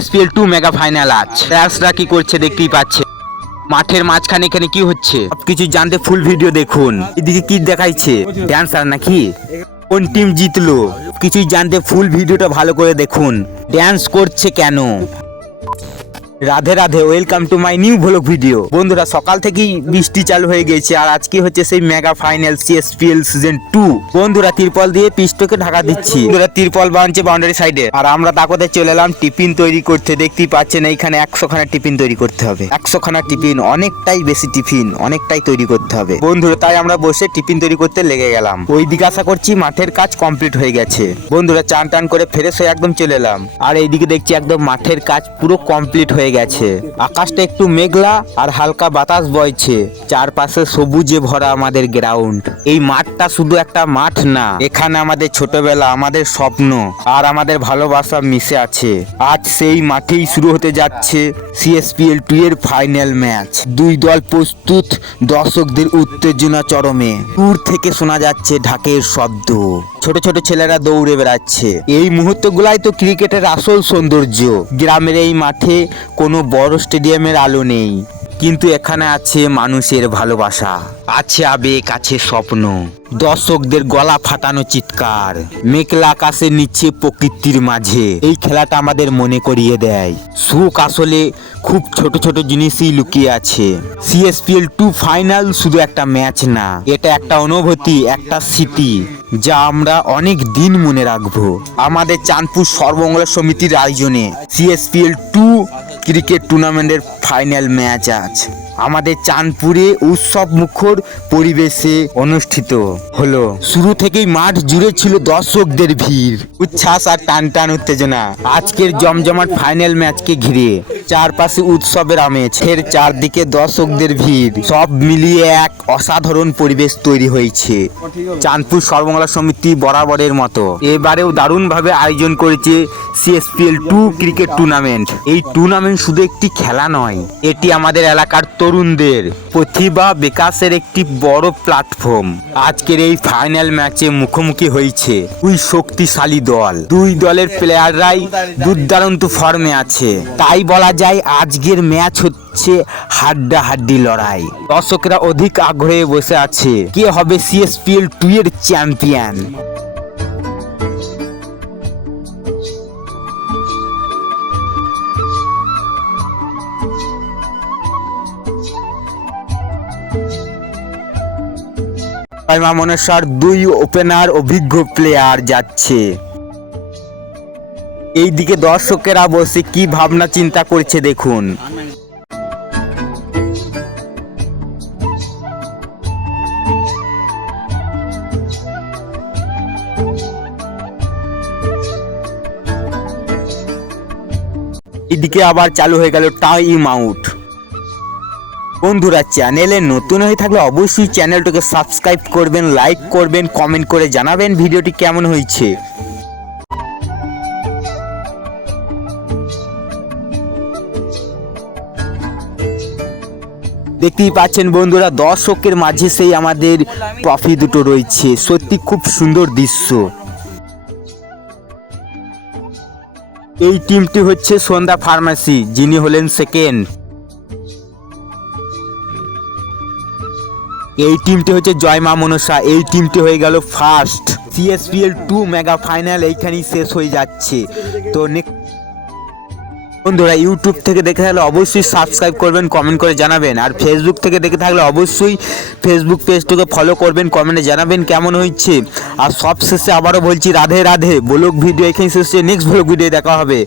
SPL2 mega final আজ প্লেয়ার্সরা কি করছে দেখতেই পাচ্ছে। মাঠের মাঝখানে এখানে কি হচ্ছে সবকিছু জানতে ফুল ভিডিও দেখুন। এদিকে কি দেখাইছে ড্যান্সার নাকি, কোন টিম জিতলো কিছুই জানতে ফুল ভিডিওটা ভালো করে দেখুন। ড্যান্স করছে কেন? Radhe Radhe, welcome to my new vlog video. বন্ধুরা সকাল থেকেই বৃষ্টি চালু হয়ে গেছে আর আজকে হচ্ছে সেই মেগা ফাইনাল CSPL সিজন 2। বন্ধুরা তিরপল দিয়ে পিচটাকে ঢাকা দিচ্ছি। বন্ধুরা তিরপল বানছে বাউন্ডারি সাইডে আর আমরা তাকতে চলে এলাম টিফিন তৈরি করতে। দেখতেই পাচ্ছেন এইখানে 100 খানা টিফিন তৈরি করতে হবে। 100 খানা টিফিন অনেকটাই বেশি, টিফিন অনেকটাই তৈরি করতে হবে বন্ধুরা। তাই আমরা বসে টিফিন তৈরি করতে লেগে গেলাম। ওই দিকে আশা করছি মাঠের কাজ কমপ্লিট হয়ে গেছে। বন্ধুরা চান টান করে ফ্রেশ হয়ে একদম চলে এলাম আর এইদিকে দেখছি একদম মাঠের কাজ পুরো কমপ্লিট হয়ে গেছে। আকাশটা একটু মেঘলা আর হালকা বাতাস বইছে, চারপাশে সবুজে ভরা আমাদের গ্রাউন্ড। এই মাঠটা শুধু একটা মাঠ না, এখানে আমাদের ছোটবেলা, আমাদের স্বপ্ন আর আমাদের ভালোবাসা মিশে আছে। আজ সেই মাঠেই শুরু হতে যাচ্ছে CSPL2 এর ফাইনাল ম্যাচ। দুই দল প্রস্তুত, দর্শকদের উত্তেজনা চরমে। দূর থেকে শোনা যাচ্ছে ঢাকের শব্দ, ছোট ছোট ছেলেরা দৌড়ে বেড়াচ্ছে। এই মুহূর্তগুলাই তো ক্রিকেটের আসল সৌন্দর্য। গ্রামের এই মাঠে কোনো বড় স্টেডিয়ামের আলো নেই, কিন্তু এখানে আছে মানুষের ভালোবাসা, আছে আবেগ, আছে স্বপ্ন, দর্শকদের গলা ফাটানো চিৎকার। মেঘলা আকাশের নিচে প্রকৃতির মাঝে এই খেলাটা আমাদের মনে করিয়ে দেয় সুখ আসলে খুব ছোট ছোট জিনিসই লুকিয়ে আছে। CSPL2 ফাইনাল শুধু একটা ম্যাচ না, এটা একটা অনুভূতি, একটা স্মৃতি যা আমরা অনেক দিন মনে রাখবো। আমাদের চাঁদপুর সর্বমঙ্গলা সমিতির আয়োজনে CSPL2 ক্রিকেট টুর্নামেন্টের ফাইনাল ম্যাচ আজ আমাদের চাঁদপুরে উৎসব মুখর পরিবেশে অনুষ্ঠিত হলো। শুরু থেকেই মাঠ জুড়ে ছিল দর্শকদের ভিড়, উচ্ছ্বাস আর টান টান উত্তেজনা। আজকের জমজমাট ফাইনাল ম্যাচকে ঘিরে চারপাশে উৎসবের আমেজ, এর চারদিকে দর্শকদের ভিড়, সব মিলিয়ে এক অসাধারণ পরিবেশ তৈরি হয়েছে। চাঁদপুর সর্বমঙ্গলা সমিতি বরাবরের মতো এবারেও দারুণভাবে আয়োজন করেছে CSPL2 ক্রিকেট টুর্নামেন্ট। এই টুর্নামেন্ট শুধু একটি খেলা নয়, এটি আমাদের এলাকার তরুণদের প্রতিভা বিকাশের একটি বড় প্ল্যাটফর্ম। আজকের এই ফাইনাল ম্যাচে মুখোমুখি হয়েছে দুই শক্তিশালী দল। দুই দলের প্লেয়াররাই দুর্দান্ত ফর্মে আছে, তাই বলা যায় আজকের ম্যাচ হচ্ছে হাড্ডাহাড্ডি লড়াই। দর্শকরা অধিক আগ্রহে বসে আছে কে হবে CSPL2 এর চ্যাম্পিয়ন। মা মনসার দুই ওপেনার অভিজ্ঞ প্লেয়ার যাচ্ছে। এইদিকে দর্শকেরা বসে কি ভাবনা চিন্তা করছে দেখুন। এদিকে আবার চালু হয়ে গেল টাইম আউট। বন্ধুরা চ্যানেলে নতুন হয়ে থাকলে অবশ্যই চ্যানেলটাকে সাবস্ক্রাইব করবেন, লাইক করবেন, কমেন্ট করে জানাবেন ভিডিওটি কেমন হয়েছে। দেখতেই পাচ্ছেন বন্ধুরা দর্শকের মাঝে সেই আমাদের ট্রফি দুটো রয়েছে, সত্যি খুব সুন্দর দৃশ্য। এই টিমটি হচ্ছে সন্ধ্যা ফার্মেসি, যিনি হলেন সেকেন্ড। এই টিমটি হচ্ছে জয় মা মনসা, এই টিমটি হয়ে গেল ফার্স্ট। CSPL2 মেগা ফাইনাল এইখানেই শেষ হয়ে যাচ্ছে। তো বন্ধুরা ইউটিউব থেকে দেখে থাকলে অবশ্যই সাবস্ক্রাইব করবেন, কমেন্ট করে জানাবেন। আর ফেসবুক থেকে দেখে থাকলে অবশ্যই ফেসবুক পেজটাকে ফলো করবেন, কমেন্টে জানাবেন কেমন হয়েছে। আর সব শেষে আবারও বলছি রাধে রাধে, ব্লগ ভিডিও এখানে শেষ হচ্ছে, নেক্সট ব্লগ ভিডিও দেখা হবে।